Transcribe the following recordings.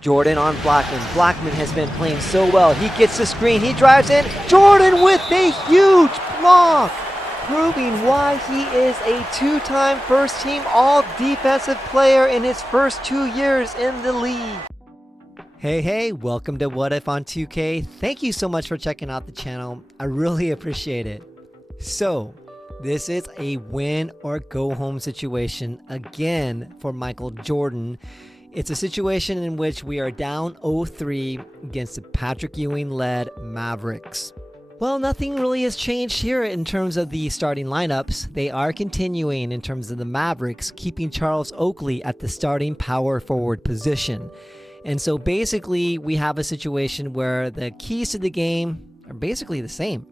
Jordan on Blackman. Blackman has been playing so well. He gets the screen. He drives in. Jordan with a huge block, proving why he is a two-time first-team all-defensive player in his first 2 years in the league. Hey, welcome to What If on 2K. Thank you so much for checking out the channel. I really appreciate it. So, this is a win or go home situation again for Michael Jordan. It's a situation in which we are down 0-3 against the Patrick Ewing-led Mavericks. Well, nothing really has changed here in terms of the starting lineups. They are continuing in terms of the Mavericks, keeping Charles Oakley at the starting power forward position. And so basically, we have a situation where the keys to the game are basically the same.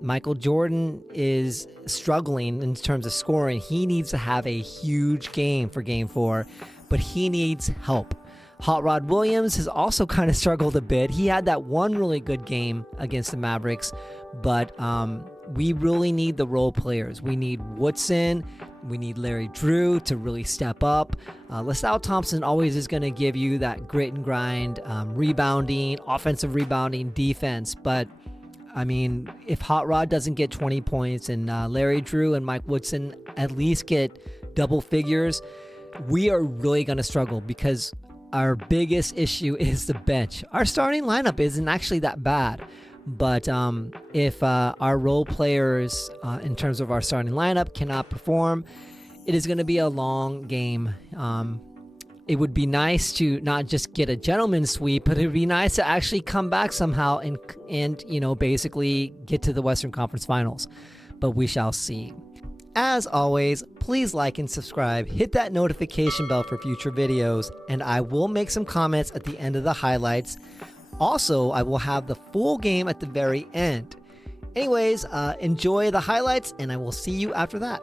Michael Jordan is struggling in terms of scoring. He needs to have a huge game for Game 4, but he needs help. Hot Rod Williams has also kind of struggled a bit. He had that one really good game against the Mavericks, but we really need the role players. We need Woodson. We need Larry Drew to really step up. LaSalle Thompson always is going to give you that grit and grind, rebounding, offensive rebounding, defense. But, I mean, if Hot Rod doesn't get 20 points and Larry Drew and Mike Woodson at least get double figures, we are really going to struggle because our biggest issue is the bench. Our starting lineup isn't actually that bad, but if our role players in terms of our starting lineup cannot perform, it is going to be a long game. It would be nice to not just get a gentleman's sweep, but it would be nice to actually come back somehow and you know, basically get to the Western Conference Finals, but we shall see. As always, please like and subscribe, hit that notification bell for future videos, and I will make some comments at the end of the highlights. Also, I will have the full game at the very end. Anyways, enjoy the highlights, and I will see you after that.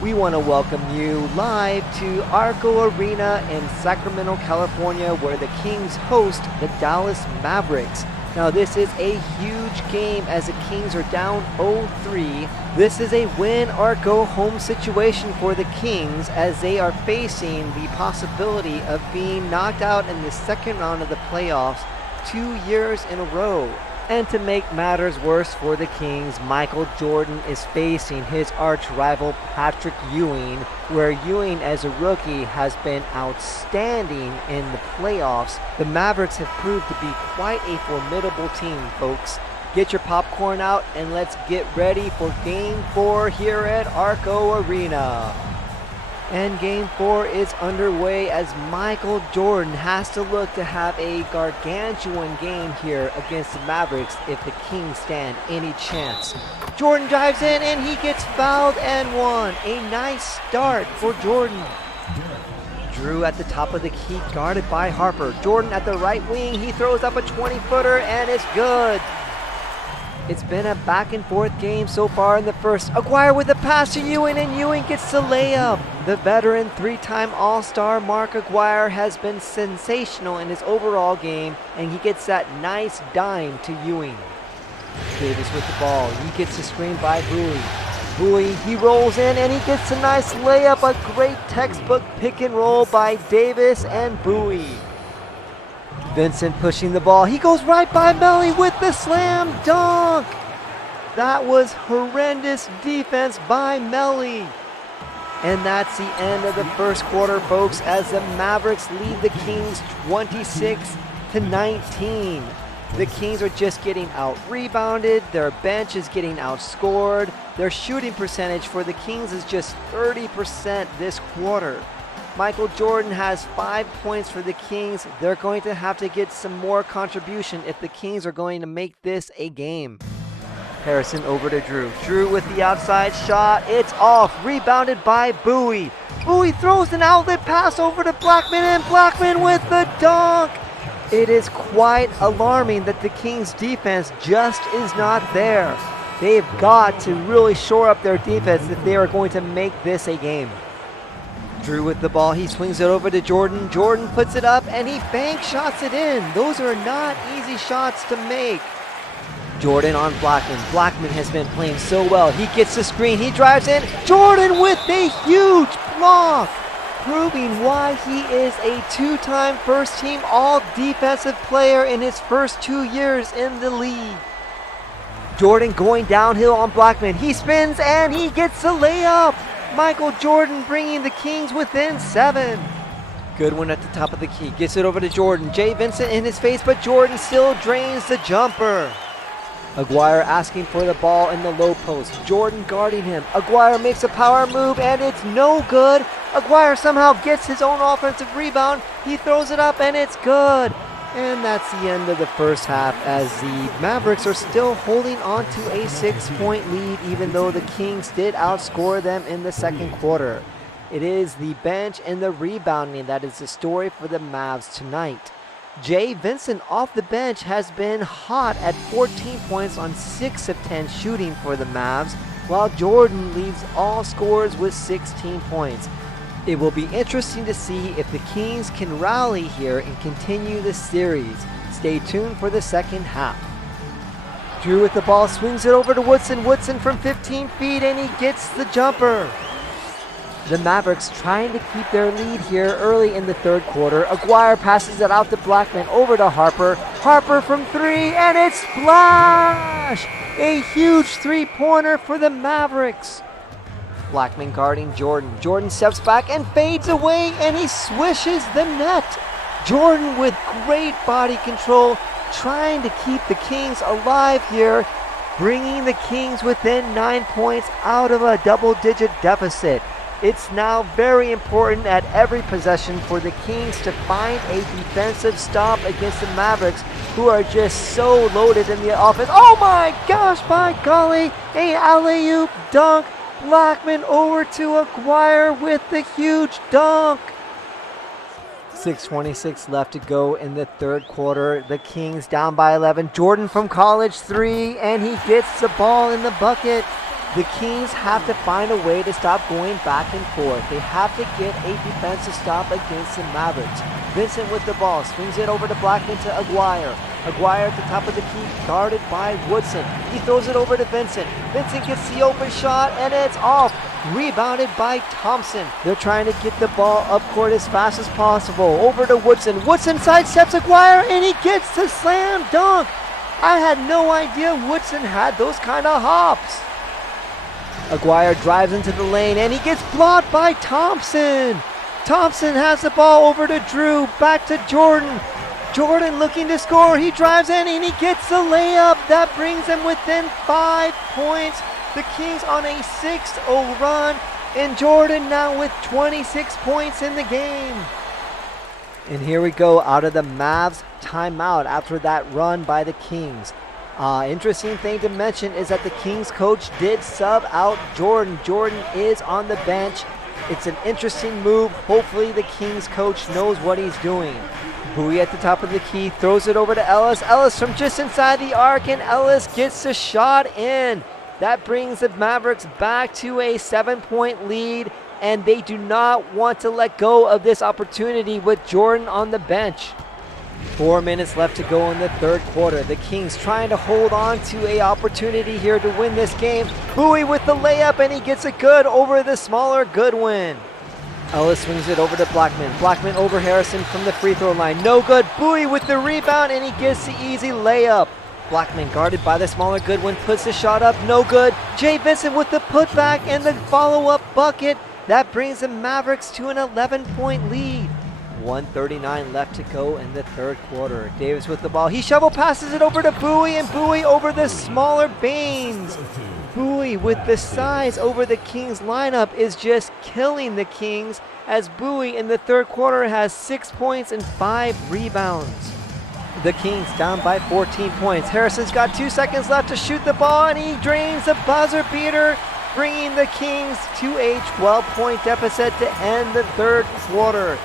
We want to welcome you live to Arco Arena in Sacramento, California, where the Kings host the Dallas Mavericks. Now, this is a huge game as the Kings are down 0-3. This is a win or go home situation for the Kings as they are facing the possibility of being knocked out in the second round of the playoffs 2 years in a row. And to make matters worse for the Kings, Michael Jordan is facing his arch rival Patrick Ewing, where Ewing as a rookie has been outstanding in the playoffs. The Mavericks have proved to be quite a formidable team, folks. Get your popcorn out and let's get ready for Game 4 here at Arco Arena. And Game 4 is underway as Michael Jordan has to look to have a gargantuan game here against the Mavericks if the Kings stand any chance. Jordan drives in and he gets fouled and one. A nice start for Jordan. Drew at the top of the key, guarded by Harper. Jordan at the right wing, he throws up a 20-footer and it's good. It's been a back and forth game so far in the first. Aguirre with a pass to Ewing, and Ewing gets the layup. The veteran three-time All-Star Mark Aguirre has been sensational in his overall game, and he gets that nice dime to Ewing. Davis with the ball. He gets the screen by Bowie. Bowie, he rolls in, and he gets a nice layup. A great textbook pick and roll by Davis and Bowie. Vincent pushing the ball. He goes right by Melly with the slam dunk. That was horrendous defense by Melly. And that's the end of the first quarter, folks, as the Mavericks lead the Kings 26-19. The Kings are just getting out-rebounded. Their bench is getting outscored. Their shooting percentage for the Kings is just 30% this quarter. Michael Jordan has 5 points for the Kings. They're going to have to get some more contribution if the Kings are going to make this a game. Harrison over to Drew. Drew with the outside shot. It's off. Rebounded by Bowie. Bowie throws an outlet pass over to Blackman, and Blackman with the dunk. It is quite alarming that the Kings defense just is not there. They've got to really shore up their defense if they are going to make this a game. Drew with the ball, he swings it over to Jordan. Jordan puts it up and he bank shots it in. Those are not easy shots to make. Jordan on Blackman. Blackman has been playing so well. He gets the screen, he drives in. Jordan with a huge block, proving why he is a two-time first-team all-defensive player in his first 2 years in the league. Jordan going downhill on Blackman. He spins and he gets a layup. Michael Jordan bringing the Kings within 7. Good one at the top of the key. Gets it over to Jordan. Jay Vincent in his face, but Jordan still drains the jumper. Aguirre asking for the ball in the low post. Jordan guarding him. Aguirre makes a power move and it's no good. Aguirre somehow gets his own offensive rebound. He throws it up and it's good. And that's the end of the first half as the Mavericks are still holding on to a 6-point lead even though the Kings did outscore them in the second quarter. It is the bench and the rebounding that is the story for the Mavs tonight. Jay Vincent off the bench has been hot at 14 points on 6 of 10 shooting for the Mavs, while Jordan leads all scorers with 16 points. It will be interesting to see if the Kings can rally here and continue the series. Stay tuned for the second half. Drew with the ball, swings it over to Woodson. Woodson from 15 feet and he gets the jumper. The Mavericks trying to keep their lead here early in the third quarter. Aguirre passes it out to Blackman, over to Harper. Harper from 3 and it's splash! A huge three-pointer for the Mavericks. Blackman guarding Jordan. Jordan steps back and fades away and he swishes the net. Jordan with great body control, trying to keep the Kings alive here, bringing the Kings within 9 points out of a double-digit deficit. It's now very important at every possession for the Kings to find a defensive stop against the Mavericks, who are just so loaded in the offense. Oh my gosh, by golly, a alley-oop dunk. Blackman over to Aguirre with the huge dunk. 6:26 left to go in the third quarter. The Kings down by 11. Jordan from college 3, and he gets the ball in the bucket. The Kings have to find a way to stop going back and forth. They have to get a defensive stop against the Mavericks. Vincent with the ball, swings it over to Blackman to Aguirre. Aguirre at the top of the key, guarded by Woodson. He throws it over to Vincent. Vincent gets the open shot, and it's off. Rebounded by Thompson. They're trying to get the ball up court as fast as possible. Over to Woodson. Woodson sidesteps Aguirre, and he gets the slam dunk. I had no idea Woodson had those kind of hops. Aguirre drives into the lane and he gets blocked by Thompson. Thompson has the ball over to Drew, back to Jordan. Jordan looking to score, he drives in and he gets the layup. That brings them within 5 points. The Kings on a 6-0 run, and Jordan now with 26 points in the game. And here we go out of the Mavs timeout after that run by the Kings. Interesting thing to mention is that the Kings coach did sub out Jordan. Jordan is on the bench. It's an interesting move. Hopefully the Kings coach knows what he's doing. Bowie at the top of the key, throws it over to Ellis. Ellis from just inside the arc, and Ellis gets the shot in. That brings the Mavericks back to a 7-point lead, and they do not want to let go of this opportunity with Jordan on the bench. 4 minutes left to go in the third quarter. The Kings trying to hold on to an opportunity here to win this game. Bowie with the layup, and he gets it good over the smaller Goodwin. Ellis swings it over to Blackman. Blackman over Harrison from the free throw line. No good. Bowie with the rebound, and he gets the easy layup. Blackman guarded by the smaller Goodwin, puts the shot up. No good. Jay Vincent with the putback and the follow-up bucket. That brings the Mavericks to an 11-point lead. 1:39 left to go in the third quarter. Davis with the ball. He shovel passes it over to Bowie, and Bowie over the smaller Baines. Bowie with the size over the Kings lineup is just killing the Kings, as Bowie in the third quarter has 6 points and 5 rebounds. The Kings down by 14 points. Harrison's got 2 seconds left to shoot the ball, and he drains the buzzer beater, bringing the Kings to a 12-point deficit to end the third quarter.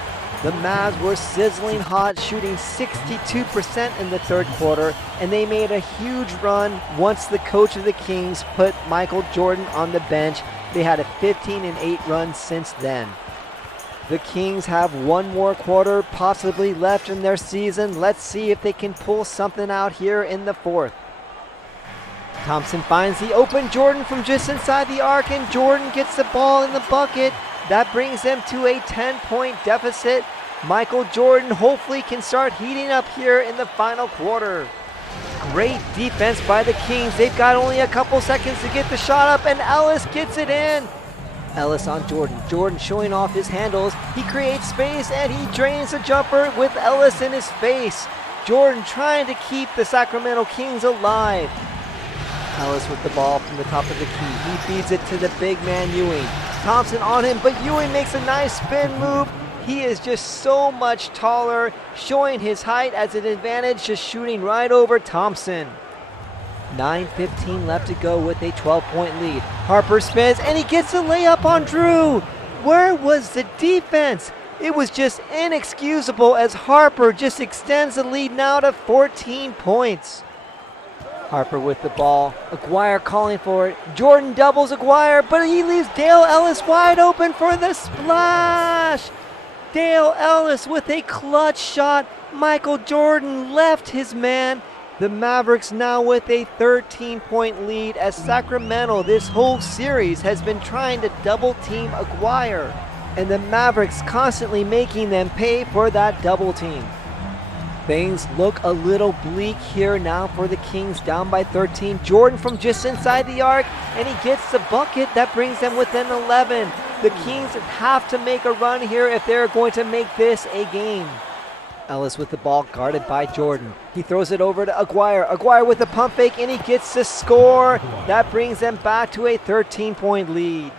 The Mavs were sizzling hot, shooting 62% in the third quarter, and they made a huge run once the coach of the Kings put Michael Jordan on the bench. They had a 15-8 run since then. The Kings have one more quarter possibly left in their season. Let's see if they can pull something out here in the fourth. Thompson finds the open Jordan from just inside the arc, and Jordan gets the ball in the bucket. That brings them to a 10-point deficit. Michael Jordan hopefully can start heating up here in the final quarter. Great defense by the Kings. They've got only a couple seconds to get the shot up, and Ellis gets it in. Ellis on Jordan. Jordan showing off his handles. He creates space, and he drains the jumper with Ellis in his face. Jordan trying to keep the Sacramento Kings alive. Ellis with the ball from the top of the key. He feeds it to the big man Ewing. Thompson on him, but Ewing makes a nice spin move. He is just so much taller, showing his height as an advantage, just shooting right over Thompson. 9:15 left to go with a 12-point lead. Harper spins, and he gets a layup on Drew. Where was the defense? It was just inexcusable as Harper just extends the lead now to 14 points. Harper with the ball. Aguirre calling for it. Jordan doubles Aguirre, but he leaves Dale Ellis wide open for the splash. Dale Ellis with a clutch shot. Michael Jordan left his man. The Mavericks now with a 13-point lead as Sacramento this whole series has been trying to double team Aguirre, and the Mavericks constantly making them pay for that double team. Things look a little bleak here now for the Kings, down by 13. Jordan from just inside the arc, and he gets the bucket that brings them within 11. The Kings have to make a run here if they're going to make this a game. Ellis with the ball, guarded by Jordan. He throws it over to Aguirre. Aguirre with the pump fake, and he gets the score. That brings them back to a 13-point lead.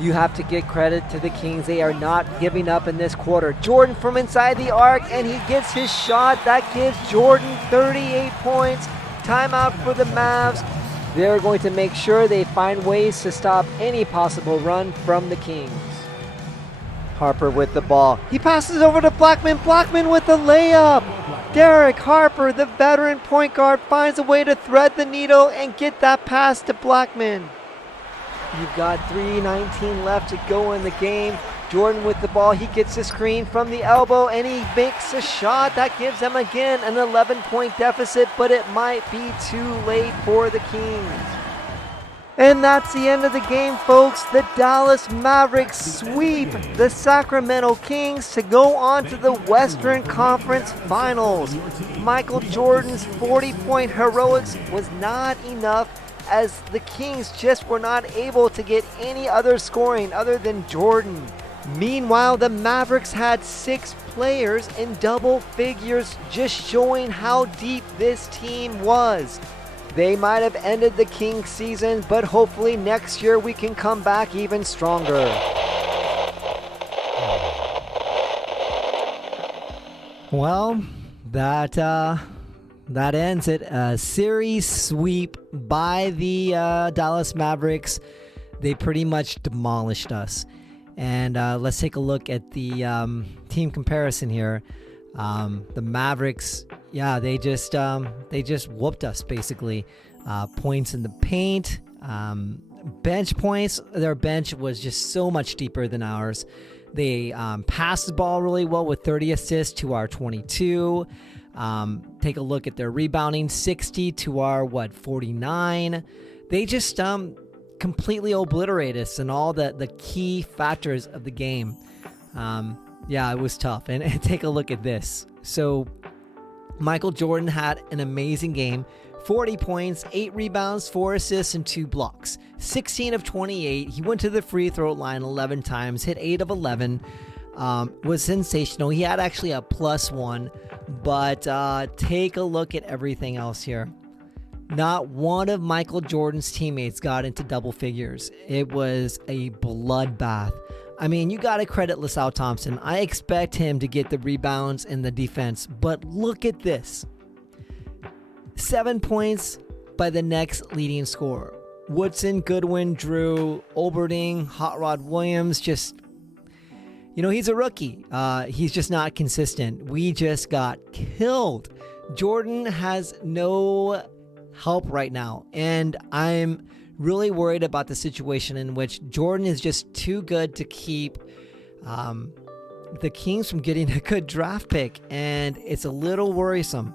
You have to give credit to the Kings. They are not giving up in this quarter. Jordan from inside the arc, and he gets his shot. That gives Jordan 38 points. Timeout for the Mavs. They're going to make sure they find ways to stop any possible run from the Kings. Harper with the ball. He passes over to Blackman. Blackman with the layup. Derek Harper, the veteran point guard, finds a way to thread the needle and get that pass to Blackman. You've got 3:19 left to go in the game. Jordan with the ball. He gets a screen from the elbow, and he makes a shot. That gives them again an 11-point deficit, but it might be too late for the Kings. And that's the end of the game, folks. The Dallas Mavericks sweep the Sacramento Kings to go on to the Western Conference Finals. Michael Jordan's 40-point heroics was not enough, as the Kings just were not able to get any other scoring other than Jordan. Meanwhile, the Mavericks had 6 players in double figures, just showing how deep this team was. They might have ended the Kings season, but hopefully next year we can come back even stronger. Well, that ends it. A series sweep by the Dallas Mavericks. They pretty much demolished us. And let's take a look at the team comparison here. The Mavericks, yeah, they just whooped us basically. Points in the paint, bench points. Their bench was just so much deeper than ours. They passed the ball really well with 30 assists to our 22. Take a look at their rebounding, 60 to our 49. They just completely obliterated us in all the key factors of the game. Yeah, it was tough. And take a look at this. So Michael Jordan had an amazing game. 40 points, 8 rebounds, 4 assists, and 2 blocks. 16 of 28. He went to the free throw line 11 times, hit 8 of 11. Was sensational. He had actually a +1. But take a look at everything else here. Not one of Michael Jordan's teammates got into double figures. It was a bloodbath. I mean, you got to credit LaSalle Thompson. I expect him to get the rebounds and the defense. But look at this. 7 points by the next leading scorer. Woodson, Goodwin, Drew, Olberding, Hot Rod Williams, just... You know, he's a rookie. He's just not consistent. We just got killed. Jordan has no help right now. And I'm really worried about the situation in which Jordan is just too good to keep the Kings from getting a good draft pick. And it's a little worrisome.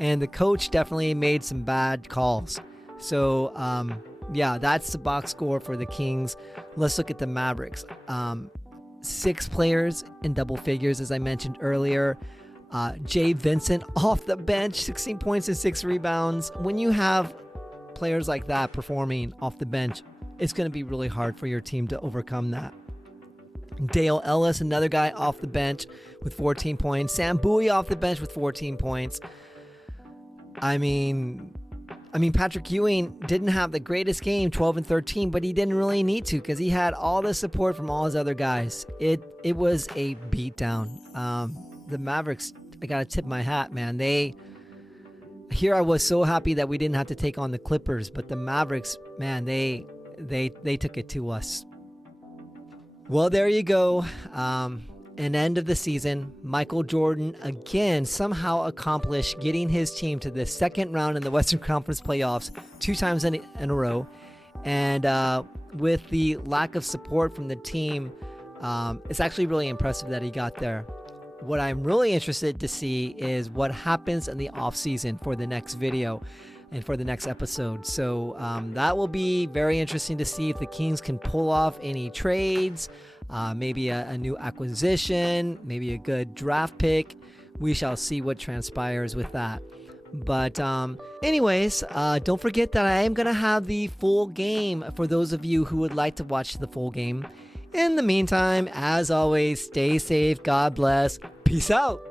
And the coach definitely made some bad calls. So, yeah, that's the box score for the Kings. Let's look at the Mavericks. 6 players in double figures, as I mentioned earlier. Jay Vincent off the bench, 16 points and 6 rebounds. When you have players like that performing off the bench, it's going to be really hard for your team to overcome that. Dale Ellis, another guy off the bench with 14 points. Sam Bowie off the bench with 14 points. I mean, Patrick Ewing didn't have the greatest game, 12 and 13, but he didn't really need to because he had all the support from all his other guys. It was a beatdown. The Mavericks, I gotta tip my hat, man. Here I was so happy that we didn't have to take on the Clippers, but the Mavericks, man, they took it to us. Well, there you go. An end of the season. Michael Jordan again somehow accomplished getting his team to the second round in the Western Conference playoffs 2 times in a row. And with the lack of support from the team, it's actually really impressive that he got there. What I'm really interested to see is what happens in the offseason for the next video and for the next episode. So that will be very interesting to see if the Kings can pull off any trades, maybe a new acquisition, maybe a good draft pick. We shall see what transpires with that. But anyways, don't forget that I am going to have the full game for those of you who would like to watch the full game. In the meantime, as always, stay safe, God bless, peace out.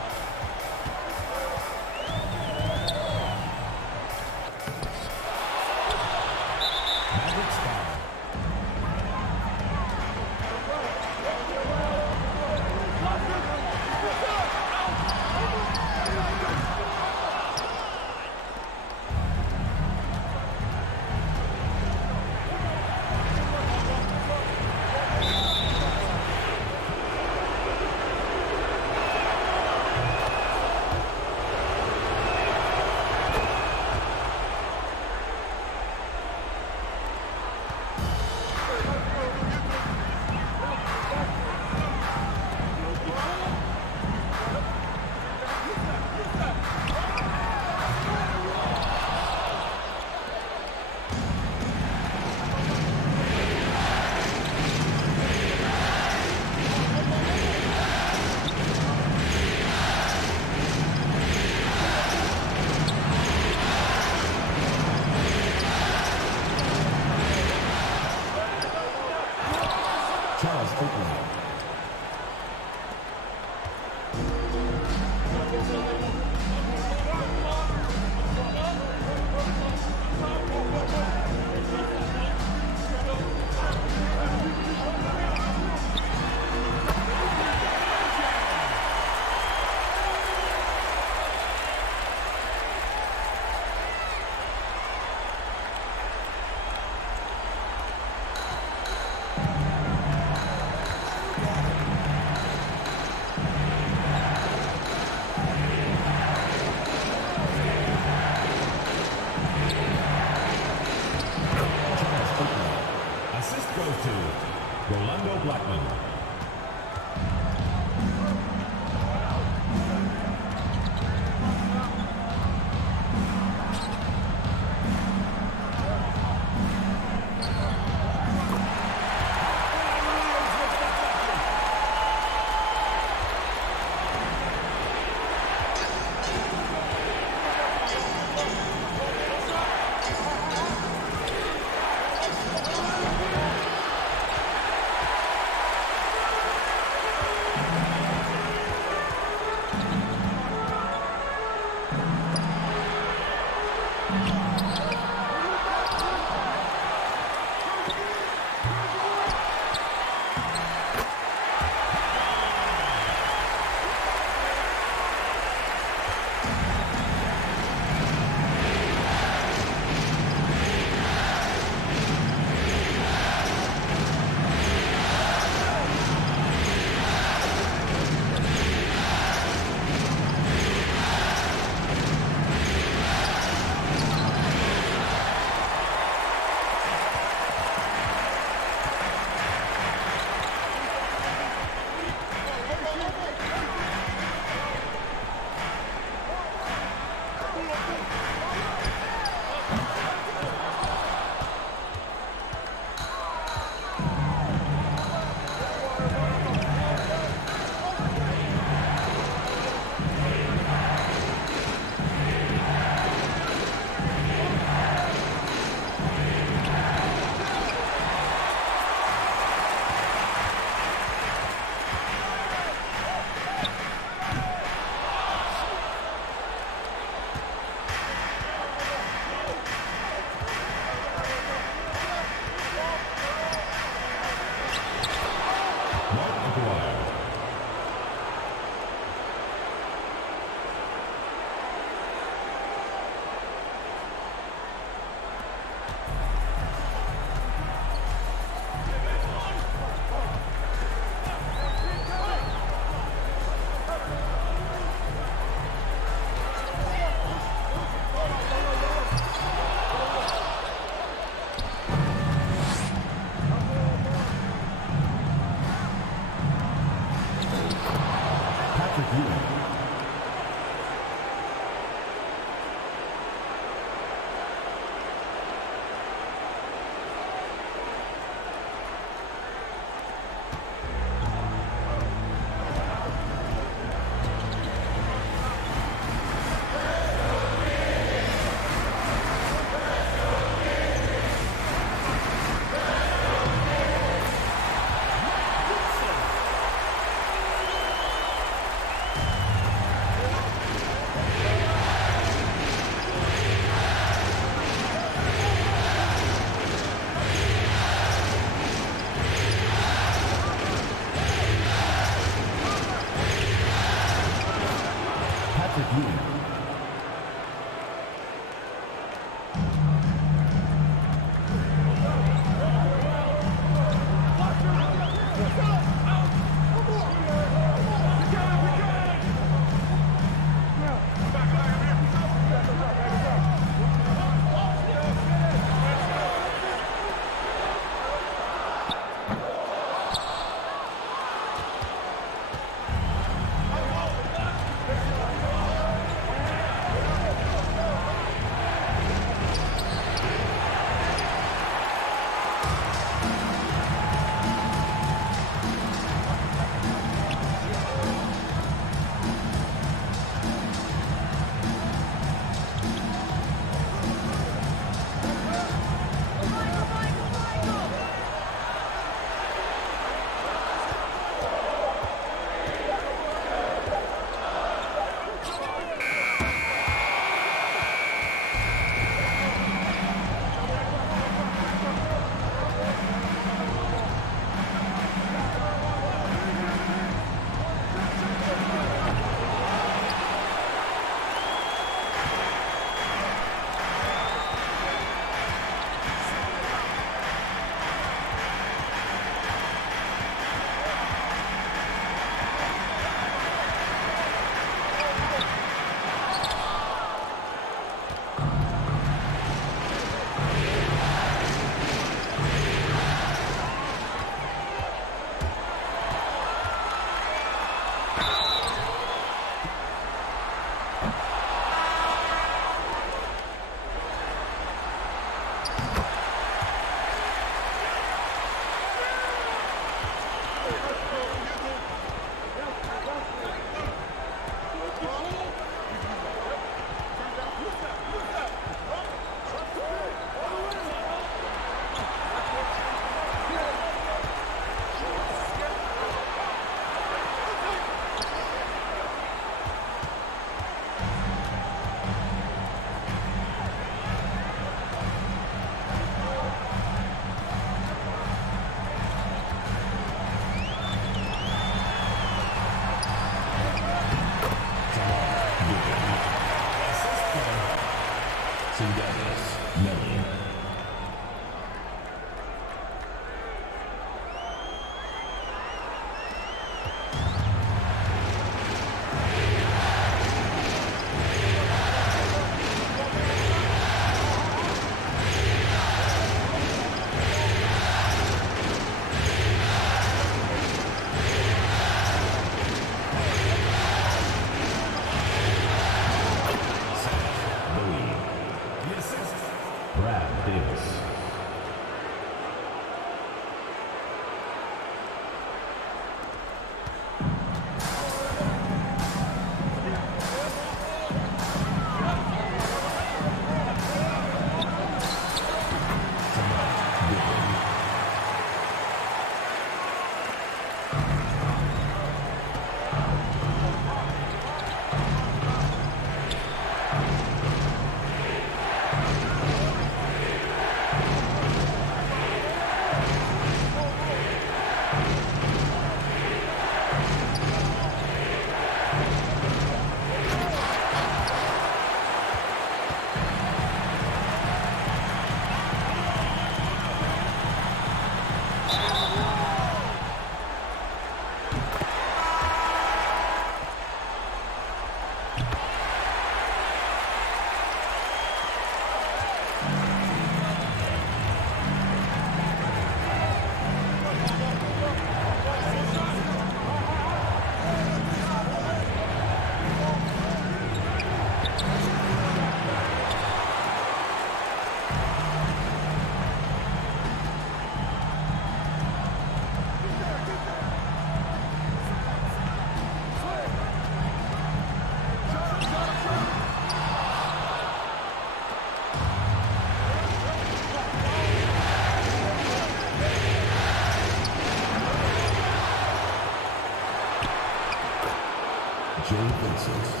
Jay Vincent.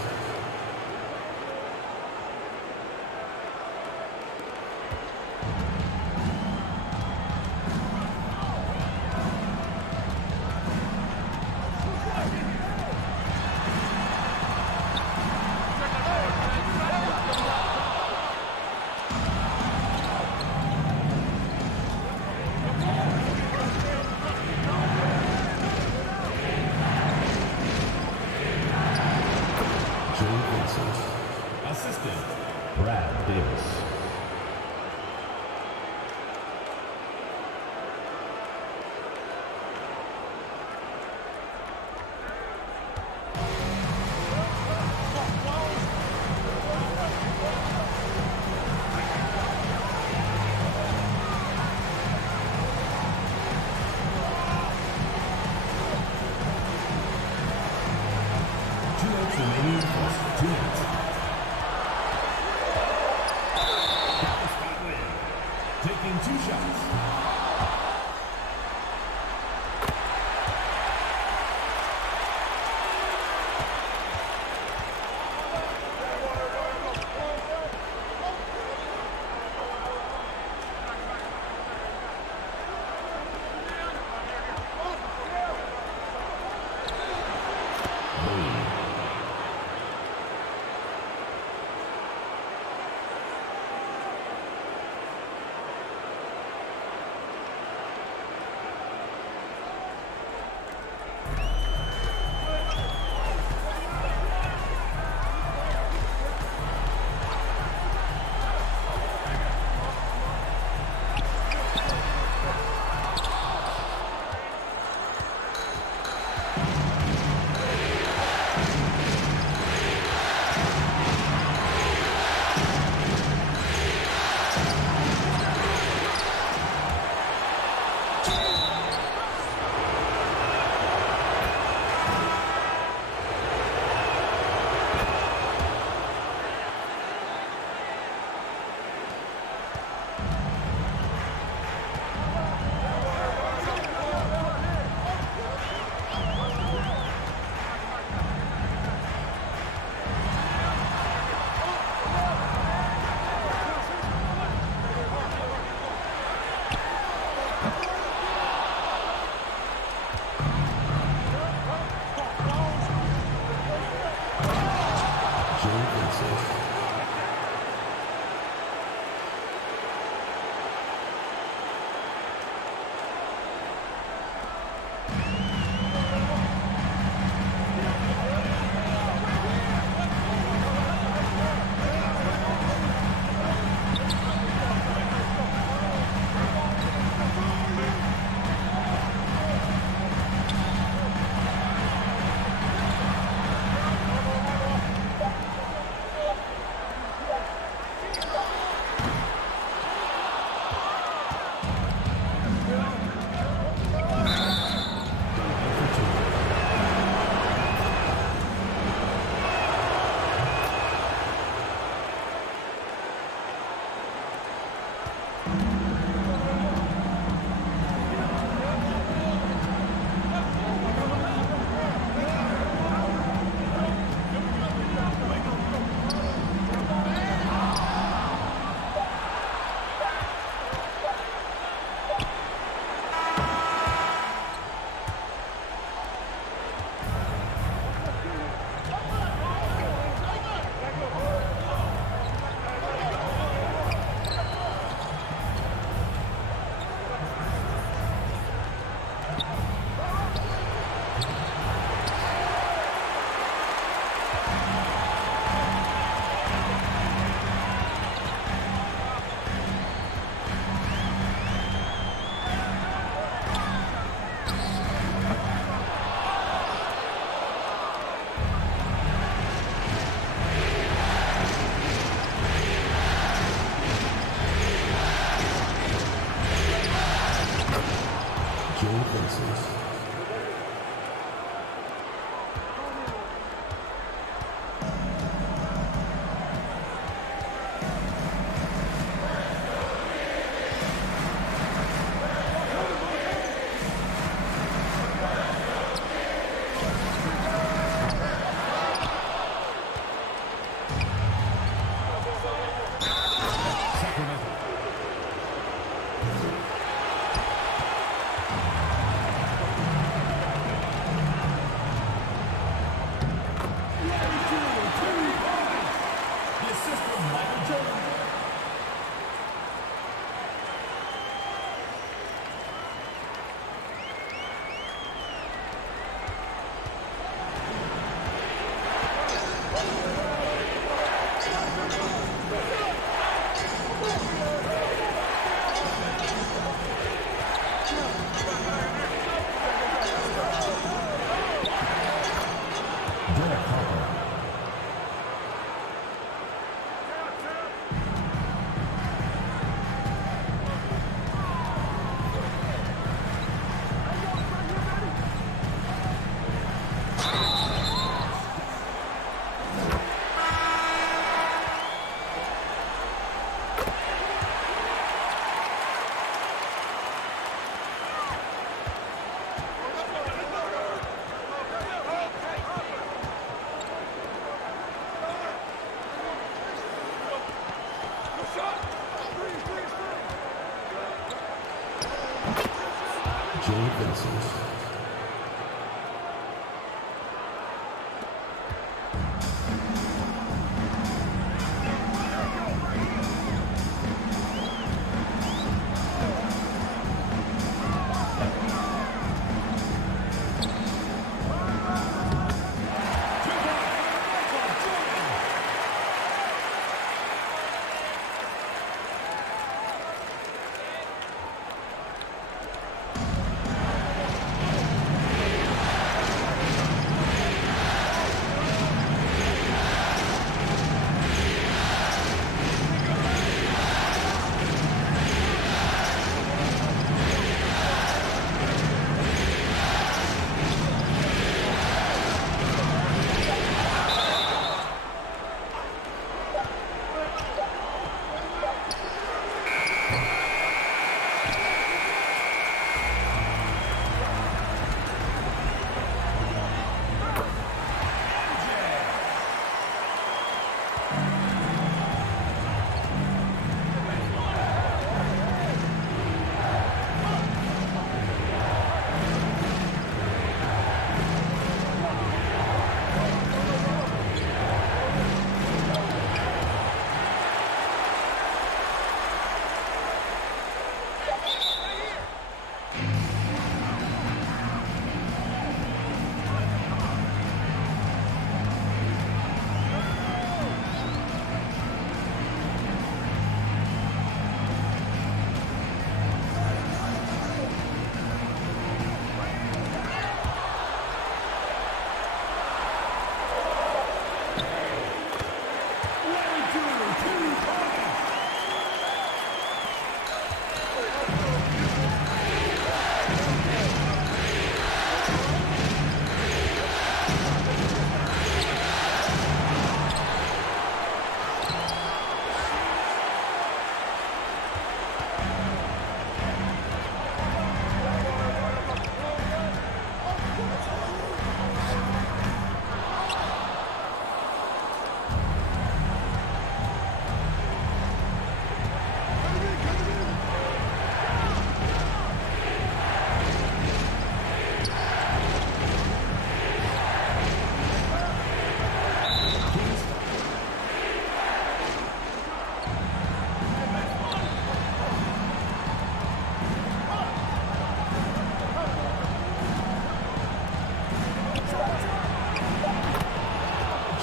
Assistant, Brad Davis. Two outs remaining plus 2 minutes. Taking 2 shots. Derek Harper. Jay Vincent.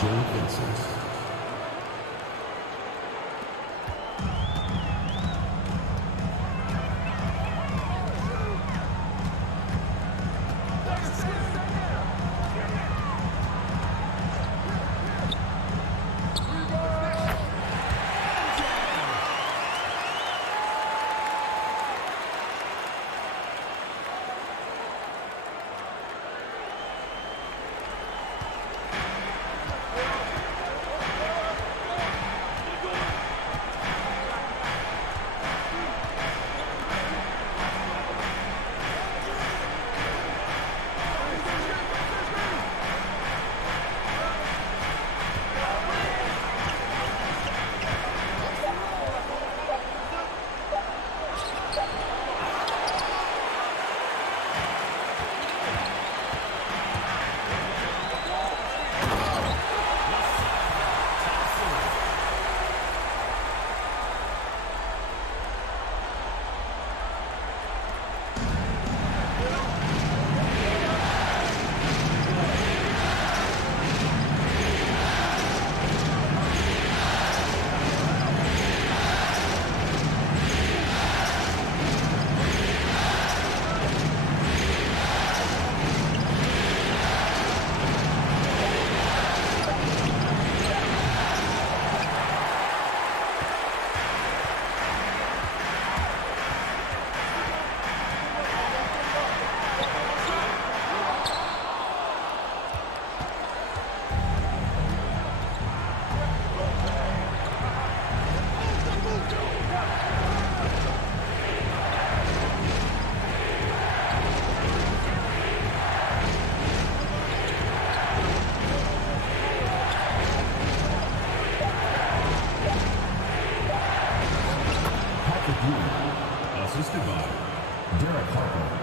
Jay Vincent. foul. Derek Harper.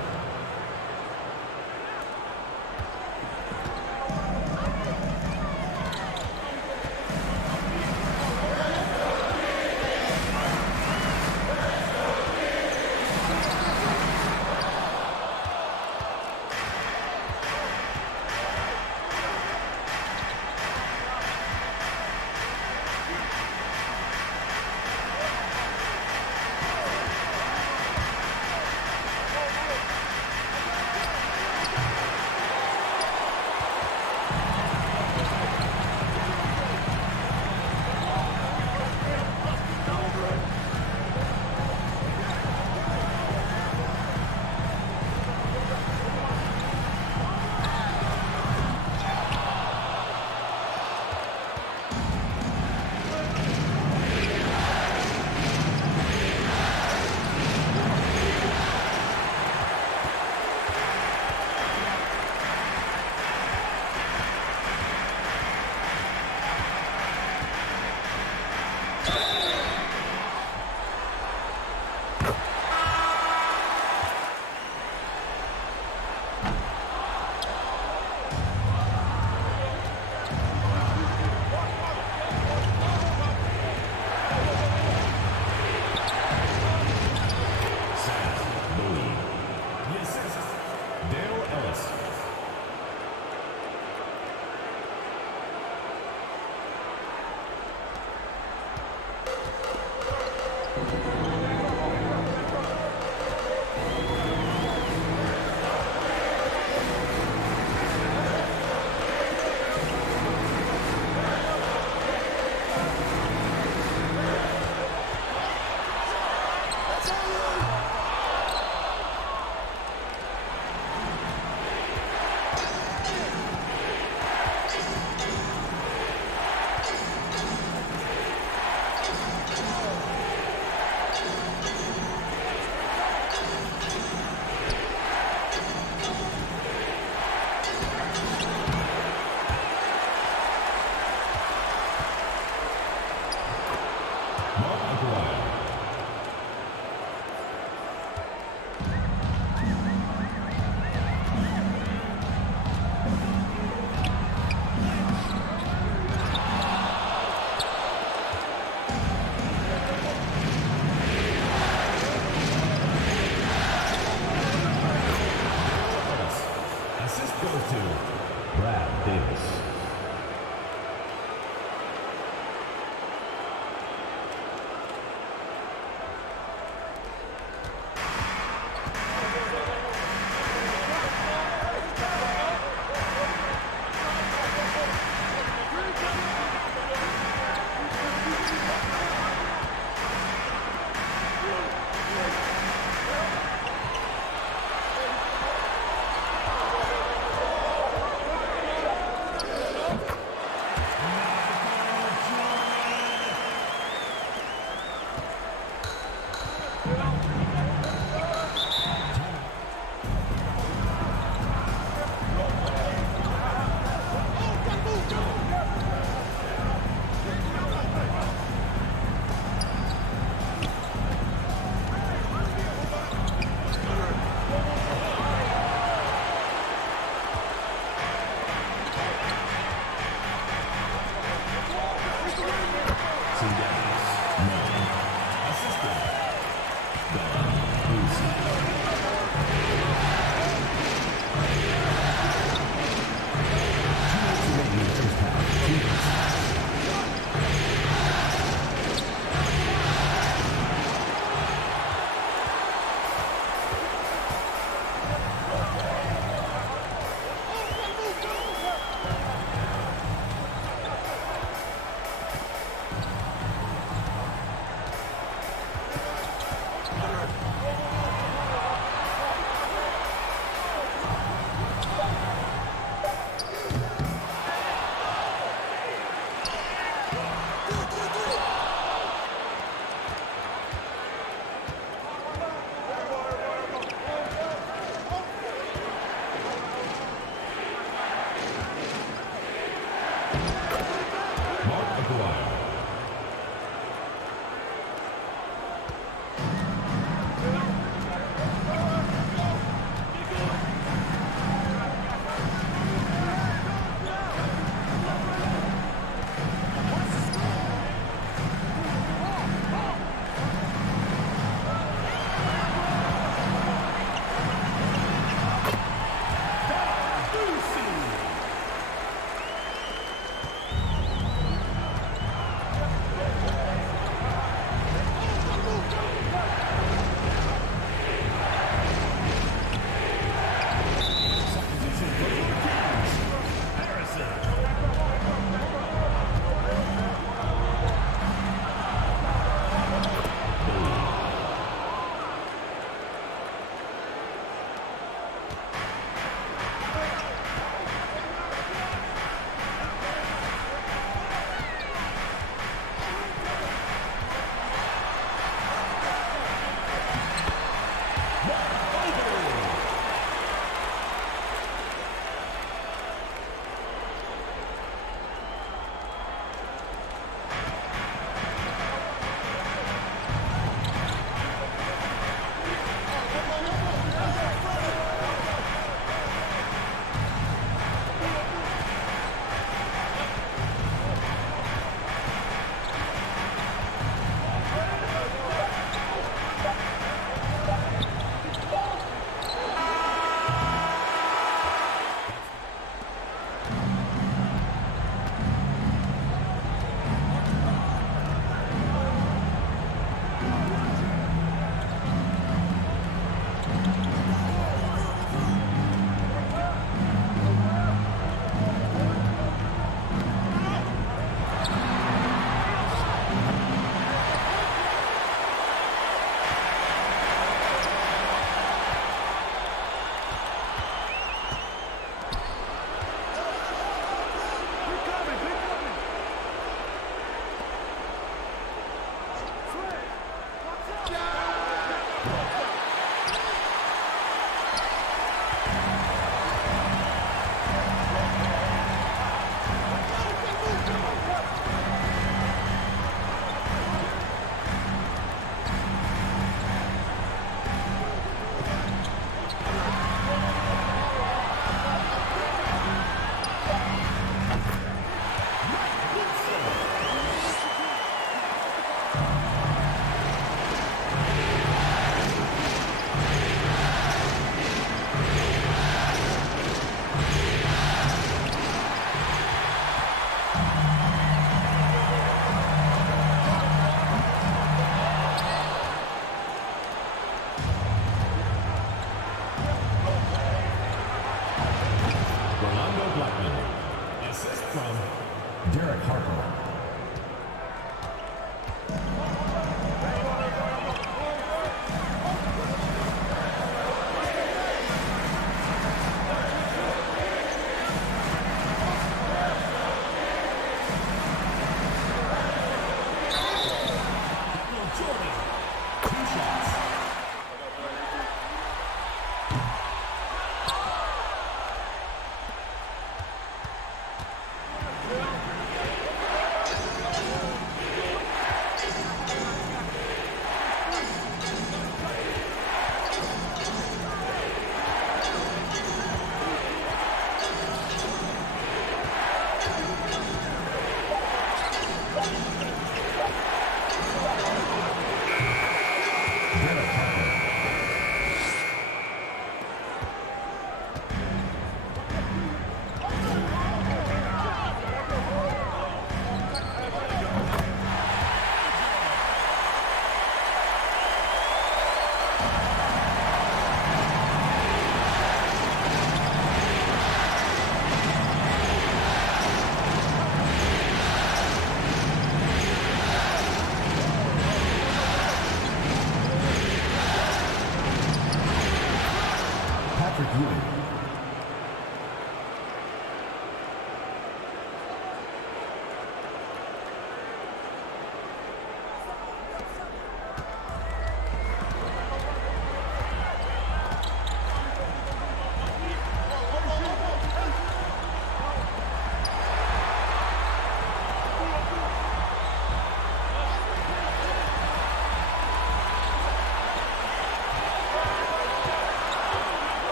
Patrick Ewing.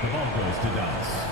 The ball goes to Dallas.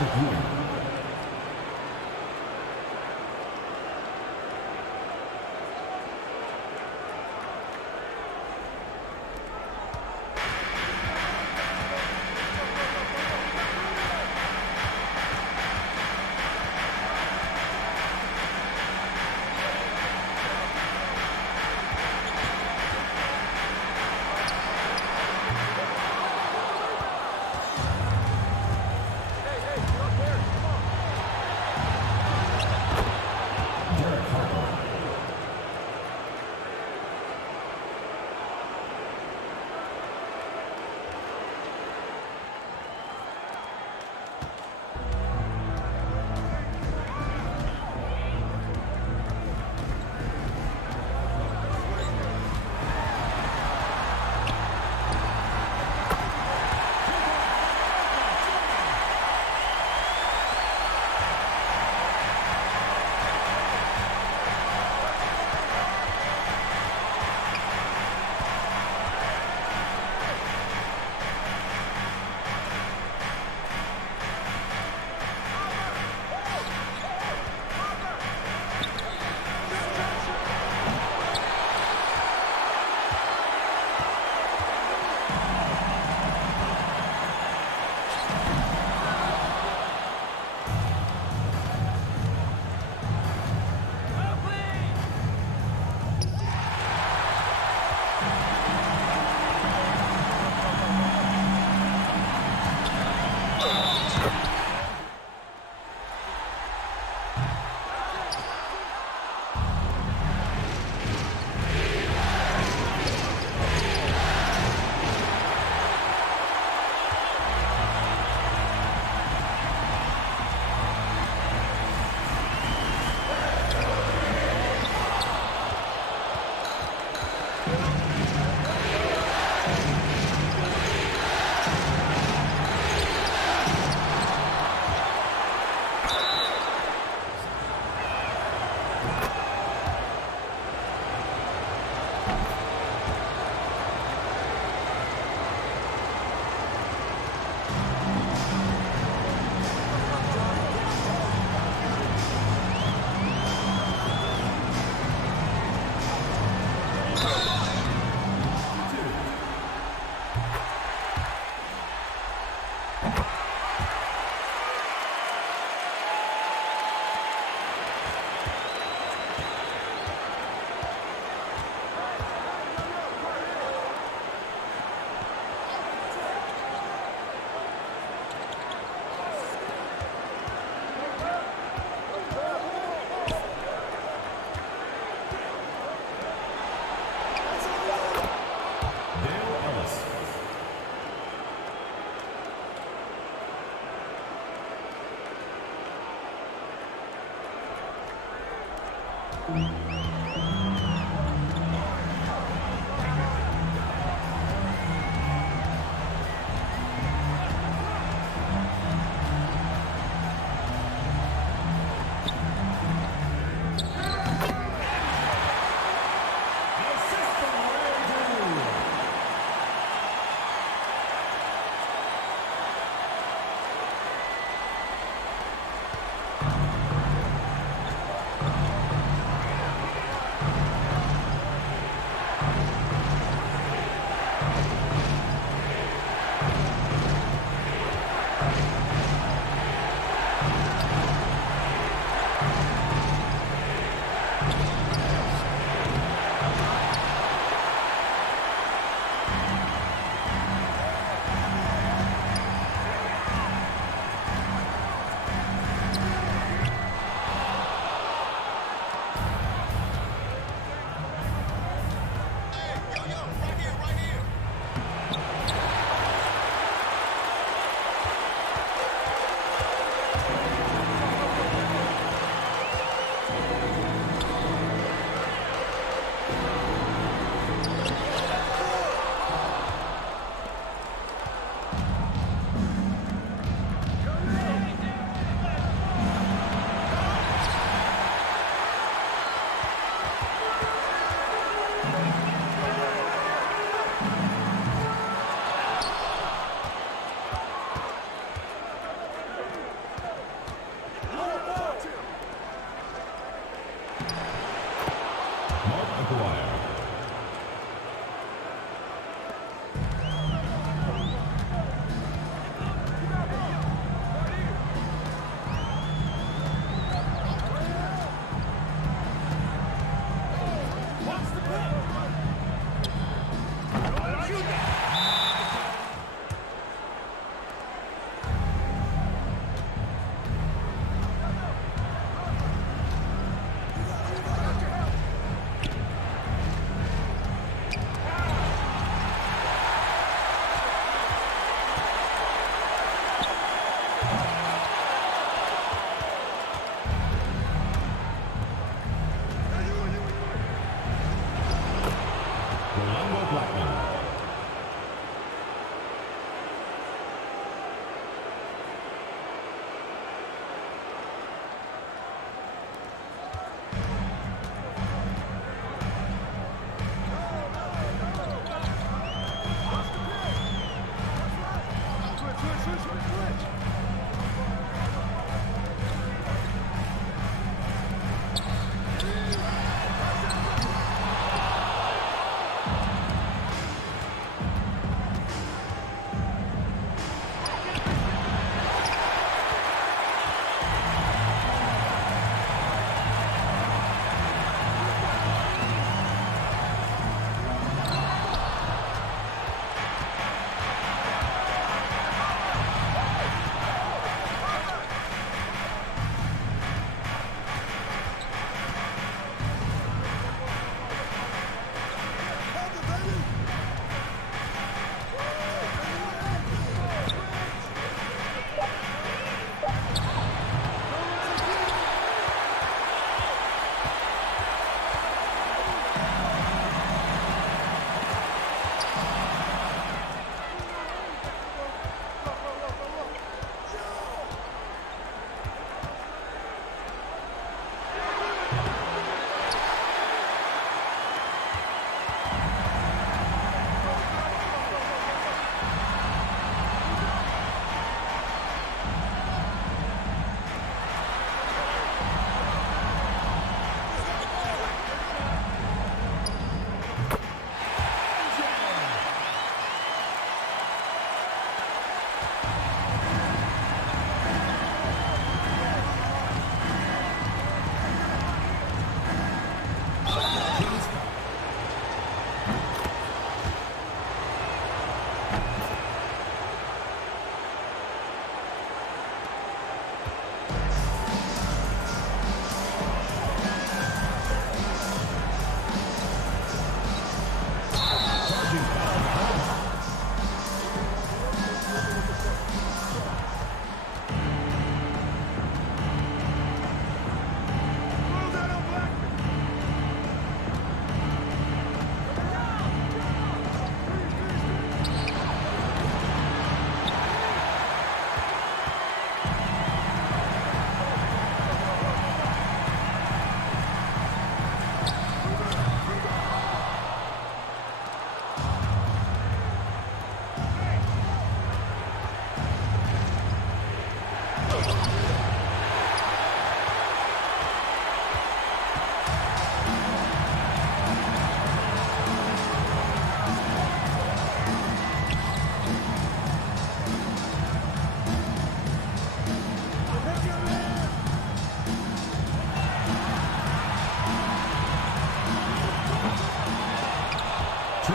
Patrick Ewing.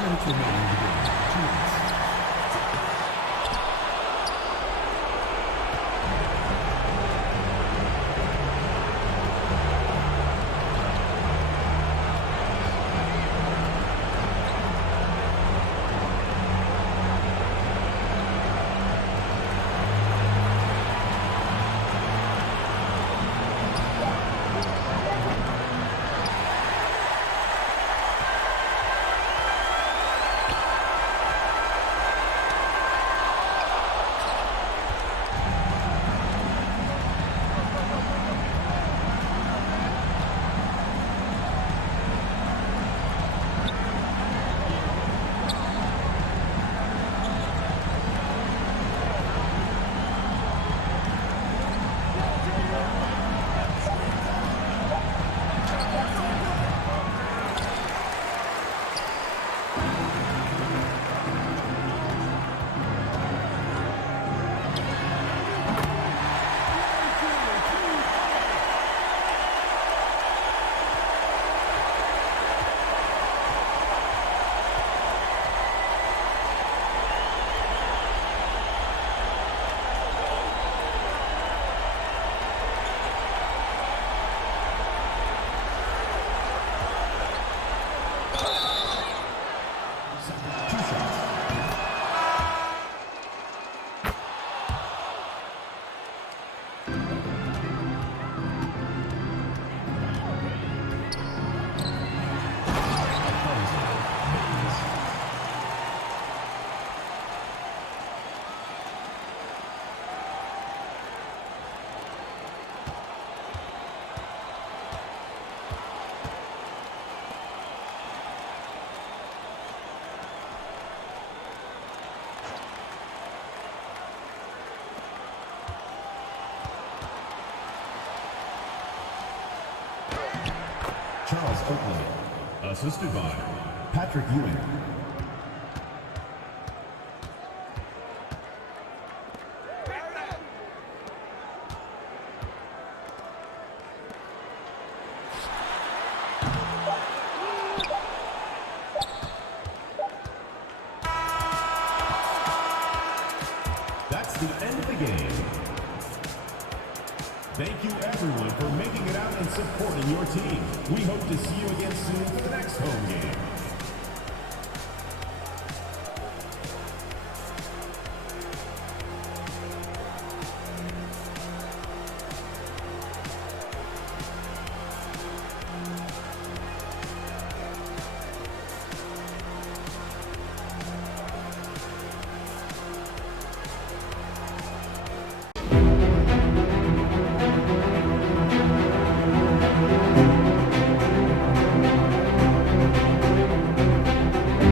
minutes remaining in the game. 2 minutes. Oakland. Assisted by Patrick Ewing. That's the end of the game. Thank you everyone for making it out and supporting your team. We hope to see you again soon for the next home game.